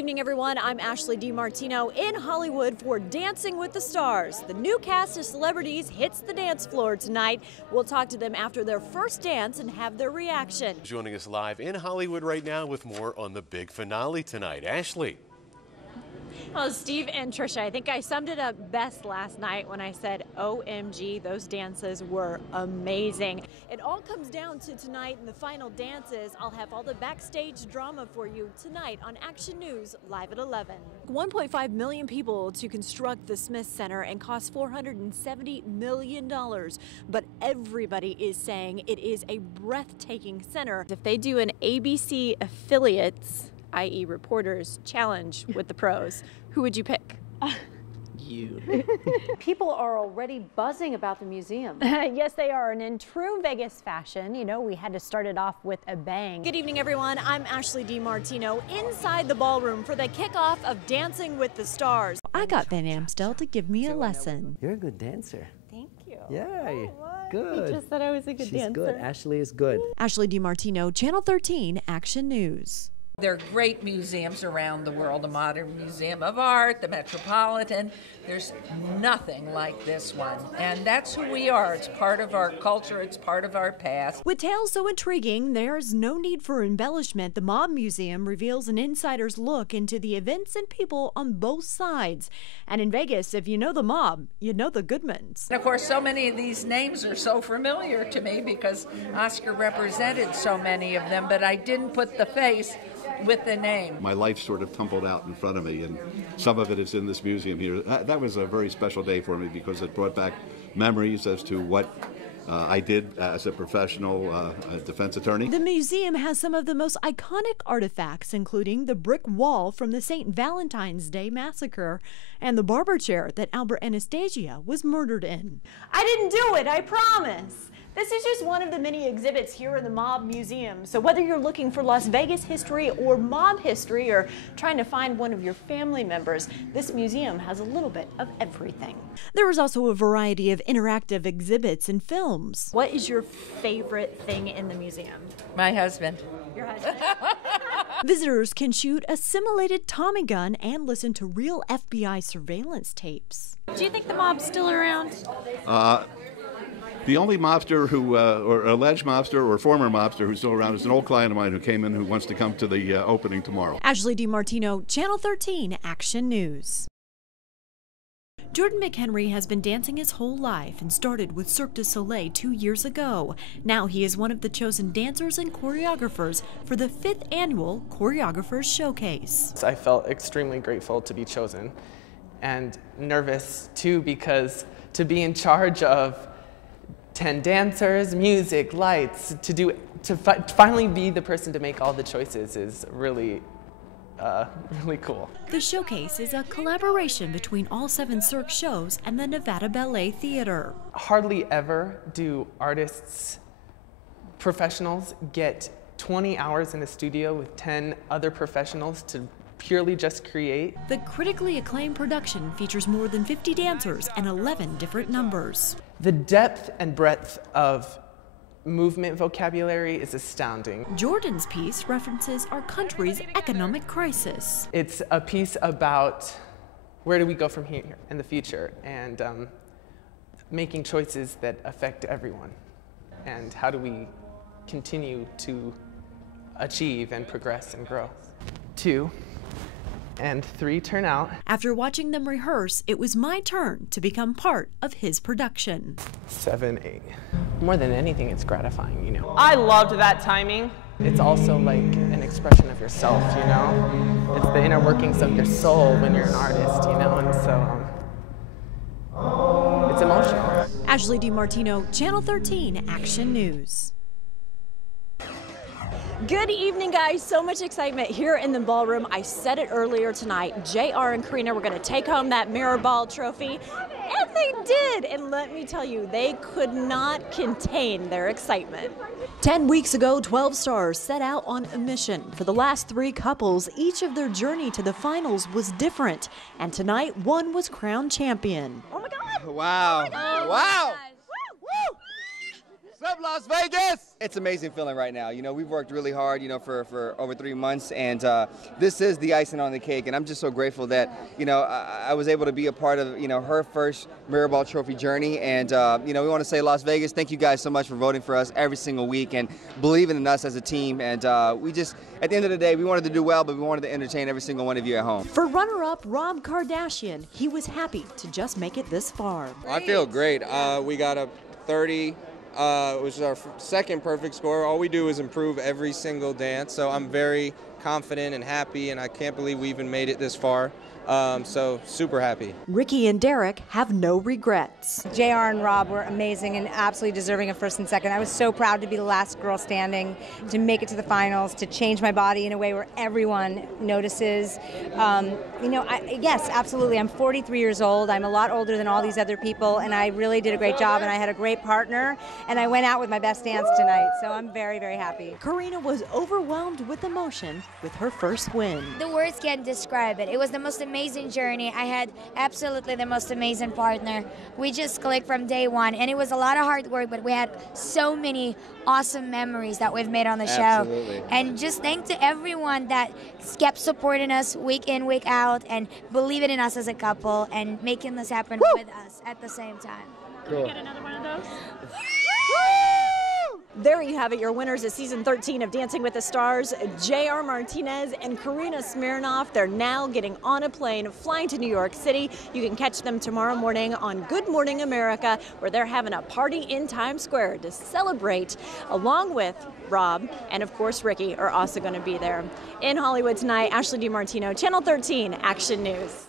Good evening, everyone. I'm Ashley DiMartino in Hollywood for Dancing with the Stars. The new cast of celebrities hits the dance floor tonight. We'll talk to them after their first dance and have their reaction. Joining us live in Hollywood right now with more on the big finale tonight. Ashley. Well, Steve and Trisha, I think I summed it up best last night when I said, OMG, those dances were amazing. It all comes down to tonight in the final dances. I'll have all the backstage drama for you tonight on Action News, live at 11. 1.5 million people to construct the Smith Center and cost $470 million. But everybody is saying it is a breathtaking center. If they do an ABC affiliates, i.e. reporters, challenge with the pros, who would you pick? You. People are already buzzing about the museum. Yes, they are. And in true Vegas fashion, you know, we had to start it off with a bang. Good evening, everyone. I'm Ashley DiMartino inside the ballroom for the kickoff of Dancing with the Stars. I got Van Amstel to give me a lesson. You're a good dancer. Thank you. Yeah, good. You just said I was a good She's dancer. good. Ashley is good. Ashley DiMartino, Channel 13, Action News. There are great museums around the world, the Modern Museum of Art, the Metropolitan. There's nothing like this one. And that's who we are. It's part of our culture. It's part of our past. With tales so intriguing, there's no need for embellishment. The Mob Museum reveals an insider's look into the events and people on both sides. And in Vegas, if you know the mob, you know the Goodmans. And of course, so many of these names are so familiar to me because Oscar represented so many of them, but I didn't put the face with the name. My life sort of tumbled out in front of me, and some of it is in this museum here. That was a very special day for me because it brought back memories as to what I did as a professional defense attorney. The museum has some of the most iconic artifacts, including the brick wall from the St. Valentine's Day massacre and the barber chair that Albert Anastasia was murdered in. I didn't do it, I promise. This is just one of the many exhibits here in the Mob Museum. So whether you're looking for Las Vegas history or mob history or trying to find one of your family members, this museum has a little bit of everything. There is also a variety of interactive exhibits and films. What is your favorite thing in the museum? My husband. Your husband? Visitors can shoot a simulated Tommy gun and listen to real FBI surveillance tapes. Do you think the mob's still around? The only mobster who, or alleged mobster or former mobster who's still around is an old client of mine who came in who wants to come to the opening tomorrow. Ashley DiMartino, Channel 13, Action News. Jordan McHenry has been dancing his whole life and started with Cirque du Soleil 2 years ago. Now he is one of the chosen dancers and choreographers for the 5th annual Choreographers Showcase. I felt extremely grateful to be chosen and nervous too, because to be in charge of 10 dancers, music, lights, to finally be the person to make all the choices is really really cool. The showcase is a collaboration between all 7 Cirque shows and the Nevada Ballet Theater. Hardly ever do artists, professionals, get 20 hours in a studio with 10 other professionals to purely just create. The critically acclaimed production features more than 50 dancers and 11 different numbers. The depth and breadth of movement vocabulary is astounding. Jordan's piece references our country's economic crisis. It's a piece about where do we go from here in the future, and making choices that affect everyone, and how do we continue to achieve and progress and grow. 2 and 3 turn out. After watching them rehearse, it was my turn to become part of his production. 7, 8. More than anything, it's gratifying, you know. I loved that timing. It's also like an expression of yourself, you know? It's the inner workings of your soul when you're an artist, you know? And so, it's emotional. Ashley DiMartino, Channel 13, Action News. Good evening, guys. So much excitement here in the ballroom. I said it earlier tonight. JR and Karina were going to take home that mirror ball trophy, and they did. And let me tell you, they could not contain their excitement. 10 weeks ago, 12 stars set out on a mission. For the last 3 couples, each of their journey to the finals was different. And tonight, one was crowned champion. Oh my God! Wow. Oh my God. Wow. Woo, woo. What's up, Las Vegas? It's an amazing feeling right now. You know, we've worked really hard, you know, for over 3 months, and this is the icing on the cake, and I'm just so grateful that, you know, I was able to be a part of, you know, her first Mirrorball Trophy journey, and, you know, we want to say Las Vegas, thank you guys so much for voting for us every single week and believing in us as a team, and we just, at the end of the day, we wanted to do well, but we wanted to entertain every single one of you at home. For runner-up Rob Kardashian, he was happy to just make it this far. I feel great. We got a 30, which is our second perfect score. All we do is improve every single dance, so I'm very confident and happy, and I can't believe we even made it this far. So super happy. Ricky and Derek have no regrets. JR and Rob were amazing and absolutely deserving of first and second. I was so proud to be the last girl standing, to make it to the finals, to change my body in a way where everyone notices. You know, yes, absolutely. I'm 43 years old. I'm a lot older than all these other people, and I really did a great job, and I had a great partner, and I went out with my best dance tonight, so I'm very, very happy. Karina was overwhelmed with emotion with her first win. The words can't describe it. It was the most amazing journey. I had absolutely the most amazing partner. We just clicked from day one, and it was a lot of hard work, but we had so many awesome memories that we've made on the show. Absolutely. And just thank to everyone that kept supporting us week in, week out, and believing in us as a couple and making this happen with us at the same time. Can we get another one of those? There you have it, your winners of season 13 of Dancing with the Stars, JR Martinez and Karina Smirnoff. They're now getting on a plane, flying to New York City. You can catch them tomorrow morning on Good Morning America, where they're having a party in Times Square to celebrate, along with Rob and, of course, Ricky are also going to be there. In Hollywood tonight, Ashley DiMartino, Channel 13 Action News.